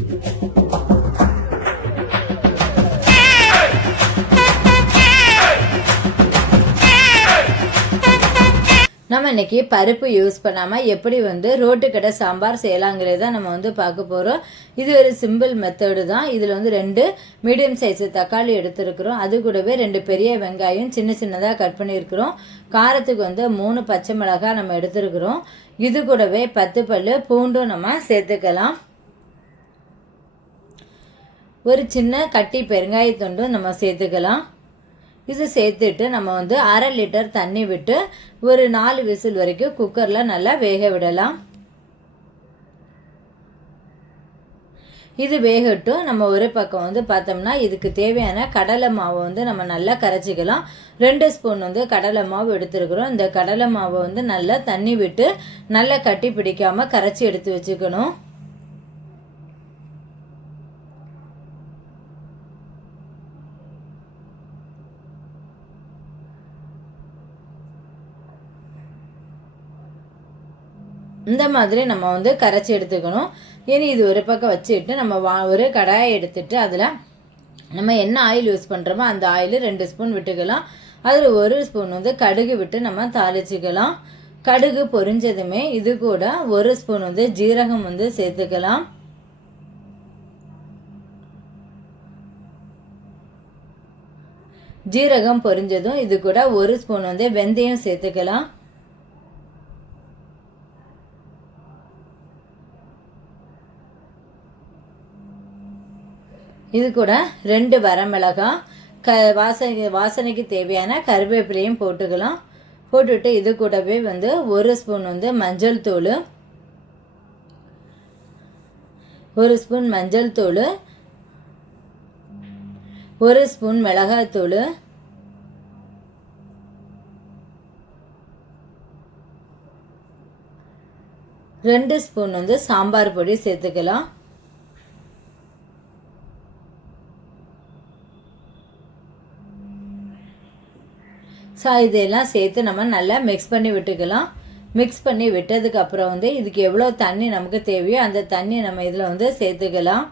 நம்ம இன்றைக்கி பருப்பு யூஸ் பண்ணாமல் எப்படி ரோட்டு கடை சாம்பார் செய்யலாங்கிறது தான் நம்ம பார்க்க போகிறோம். இது ஒரு சிம்பிள் மெத்தடு தான். இதில் 2 மீடியம் சைஸு தக்காளி எடுத்துருக்குறோம். அது கூடவே 2 பெரிய வெங்காயம் சின்ன சின்னதாக கட் பண்ணியிருக்கிறோம். காரத்துக்கு 3 பச்சை மிளகாய் நம்ம எடுத்துருக்குறோம். இது கூடவே 10 பல் பூண்டும் நம்ம சேர்த்துக்கலாம். ஒரு சின்ன கட்டி பெருங்காயத்தொண்டும் நம்ம சேர்த்துக்கலாம். இது சேர்த்துட்டு நம்ம 1/2 லிட்டர் தண்ணி விட்டு ஒரு 4 விசில் வரைக்கும் குக்கரில் நல்லா வேக விடலாம். இது வேகட்டும். நம்ம ஒரு பக்கம் பார்த்தோம்னா இதுக்கு தேவையான கடலை மாவை நம்ம நல்லா கரைச்சிக்கலாம். 2 ஸ்பூன் கடலை மாவு எடுத்துருக்குறோம். இந்த கடலை மாவை நல்லா தண்ணி விட்டு நல்லா கட்டி பிடிக்காமல் கரைச்சி எடுத்து வச்சுக்கணும். இந்த மாதிரி நம்ம கரைச்சி எடுத்துக்கணும். இனி இது ஒரு பக்கம் வச்சுட்டு நம்ம ஒரு கடாயை எடுத்துட்டு அதில் நம்ம என்ன ஆயில் யூஸ் பண்ணுறோமோ அந்த ஆயில் 2 ஸ்பூன் விட்டுக்கலாம். அதில் 1 ஸ்பூன் கடுகு விட்டு நம்ம தாளிச்சிக்கலாம். கடுகு பொரிஞ்சதுமே இது கூட 1 ஸ்பூன் ஜீரகம் சேர்த்துக்கலாம். ஜீரகம் பொரிஞ்சதும் இது கூட 1 ஸ்பூன் வெந்தயம் சேர்த்துக்கலாம். இது கூட 2 வரமிளகாய் வாசனைக்கு தேவையான கருவேப்பிலையும் போட்டுக்கலாம். போட்டுட்டு இது கூடவே 1 ஸ்பூன் மஞ்சள் தூள், 1 ஸ்பூன் மஞ்சள் தூள், 1 ஸ்பூன் மிளகாய் தூள், 2 ஸ்பூன் சாம்பார் பொடி சேர்த்துக்கலாம். இதெல்லாம் சேர்த்து நம்ம நல்லா மிக்ஸ் பண்ணி விட்டுக்கலாம். மிக்ஸ் பண்ணி விட்டதுக்கப்புறம் இதுக்கு எவ்வளோ தண்ணி நமக்கு தேவையோ அந்த தண்ணி நம்ம இதில் சேர்த்துக்கலாம்.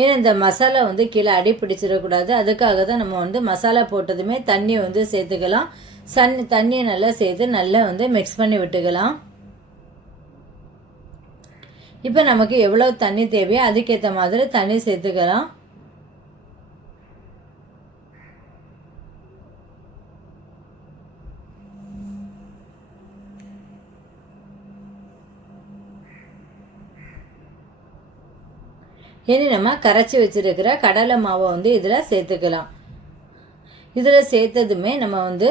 ஏன்னா இந்த மசாலா கீழே அடி பிடிச்சிடக்கூடாது. அதுக்காக தான் நம்ம மசாலா போட்டதுமே தண்ணி சேர்த்துக்கலாம். தண்ணியை நல்லா சேர்த்து நல்லா மிக்ஸ் பண்ணி விட்டுக்கலாம். இப்போ நமக்கு எவ்வளோ தண்ணி தேவையோ அதுக்கேற்ற மாதிரி தண்ணி சேர்த்துக்கலாம். இனி நம்ம கரைச்சி வச்சிருக்கிற கடலை மாவை இதில் சேர்த்துக்கலாம். இதில் சேர்த்ததுமே நம்ம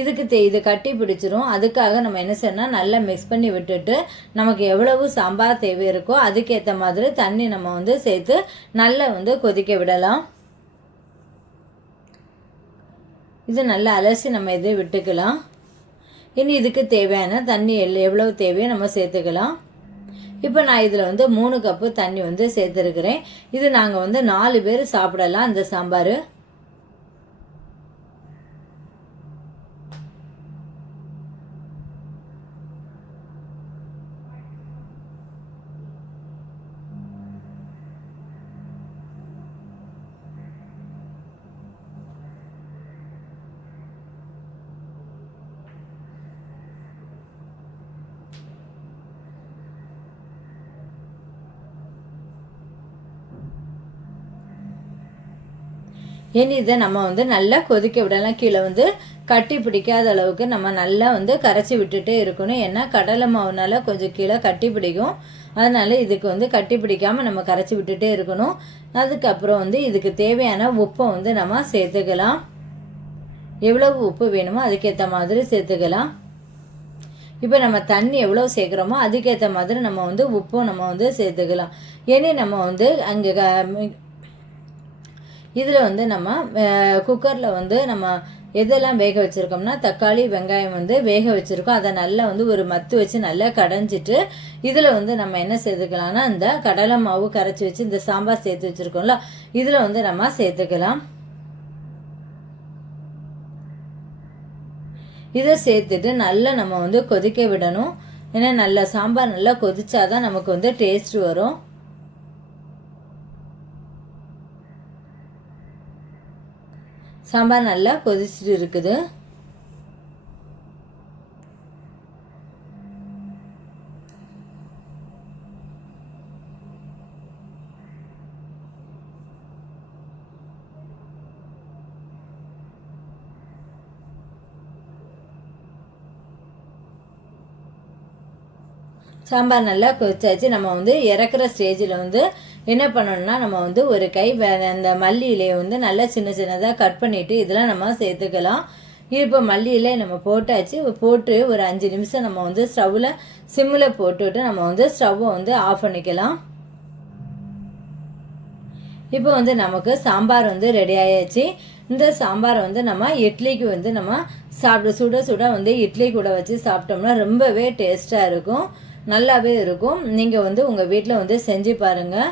இதுக்கு இது கட்டி பிடிச்சிரும். அதுக்காக நம்ம என்ன செய்யணும், நல்லா மிக்ஸ் பண்ணி விட்டுட்டு நமக்கு எவ்வளவு சாம்பார் தேவை இருக்கோ அதுக்கேற்ற மாதிரி தண்ணி நம்ம சேர்த்து நல்லா கொதிக்க விடலாம். இது நல்லா அலசி நம்ம இதை விட்டுக்கலாம். இனி இதுக்கு தேவையான தண்ணி எவ்வளவு தேவையோ நம்ம சேர்த்துக்கலாம். இப்போ நான் இதில் 3 கப்பு தண்ணி சேர்த்துருக்கிறேன். இது நாங்கள் 4 பேர் சாப்பிடலாம் இந்த சாம்பார். இனி இதை நம்ம நல்லா கொதிக்க விடலாம். கீழே கட்டி பிடிக்காத அளவுக்கு நம்ம நல்லா கரைச்சி விட்டுட்டே இருக்கணும். ஏன்னா கடலை மாவுனால கொஞ்சம் கீழே கட்டி பிடிக்கும். அதனால இதுக்கு கட்டி பிடிக்காமல் நம்ம கரைச்சி விட்டுட்டே இருக்கணும். அதுக்கப்புறம் இதுக்கு தேவையான உப்பை நம்ம சேர்த்துக்கலாம். எவ்வளவு உப்பு வேணுமோ அதுக்கேற்ற மாதிரி சேர்த்துக்கலாம். இப்போ நம்ம தண்ணி எவ்வளோ சேர்க்குறோமோ அதுக்கேற்ற மாதிரி நம்ம உப்பும் நம்ம சேர்த்துக்கலாம். இனி நம்ம அங்கே இதில் நம்ம குக்கரில் நம்ம எதெல்லாம் வேக வச்சுருக்கோம்னா தக்காளி வெங்காயம் வேக வச்சுருக்கோம். அதை நல்லா ஒரு மத்து வச்சு நல்லா கடைஞ்சிட்டு இதில் நம்ம என்ன சேர்த்துக்கலாம்னா இந்த கடலை மாவு கரைச்சி வச்சு இந்த சாம்பார் சேர்த்து வச்சுருக்கோம்ல இதில் நம்ம சேர்த்துக்கலாம். இதை சேர்த்துட்டு நல்லா நம்ம கொதிக்க விடணும். ஏன்னா நல்லா சாம்பார் நல்லா கொதிச்சாதான் நமக்கு வந்து டேஸ்ட் வரும். சாம்பார் நல்லா கொதிச்சுட்டு இருக்குது. சாம்பார் நல்லா கொதிச்சாச்சு. நம்ம வந்து இறக்குற ஸ்டேஜில் வந்து என்ன பண்ணணும்னா நம்ம வந்து ஒரு கை அந்த மல்லி இலையை வந்து நல்லா சின்ன சின்னதாக கட் பண்ணிவிட்டு இதெல்லாம் நம்ம சேர்த்துக்கலாம். இப்போ மல்லி இலை நம்ம போட்டாச்சு. போட்டு ஒரு 5 நிமிஷம் நம்ம வந்து ஸ்டவ்வில் சிம்மில் போட்டுவிட்டு நம்ம வந்து ஸ்டவ்வை வந்து ஆஃப் பண்ணிக்கலாம். இப்போ வந்து நமக்கு சாம்பார் வந்து ரெடி ஆயாச்சு. இந்த சாம்பாரை வந்து நம்ம இட்லிக்கு வந்து நம்ம சுட சுட வந்து இட்லி கூட வச்சு சாப்பிட்டோம்னா ரொம்பவே டேஸ்ட்டாக இருக்கும், நல்லாவே இருக்கும். நீங்கள் வந்து உங்கள் வீட்டில் வந்து செஞ்சு பாருங்கள்.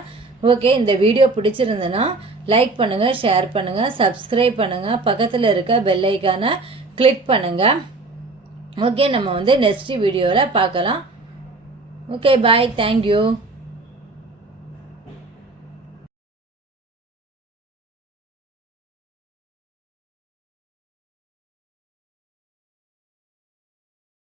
ஓகே, இந்த வீடியோ பிடிச்சிருந்ததுன்னா லைக் பண்ணுங்கள், ஷேர் பண்ணுங்கள், சப்ஸ்கிரைப் பண்ணுங்கள், பக்கத்தில் இருக்க பெல் ஐக்கானை கிளிக் பண்ணுங்கள். ஓகே, நம்ம வந்து நெக்ஸ்ட் வீடியோவில் பார்க்கலாம். ஓகே, பாய், தேங்க்யூ.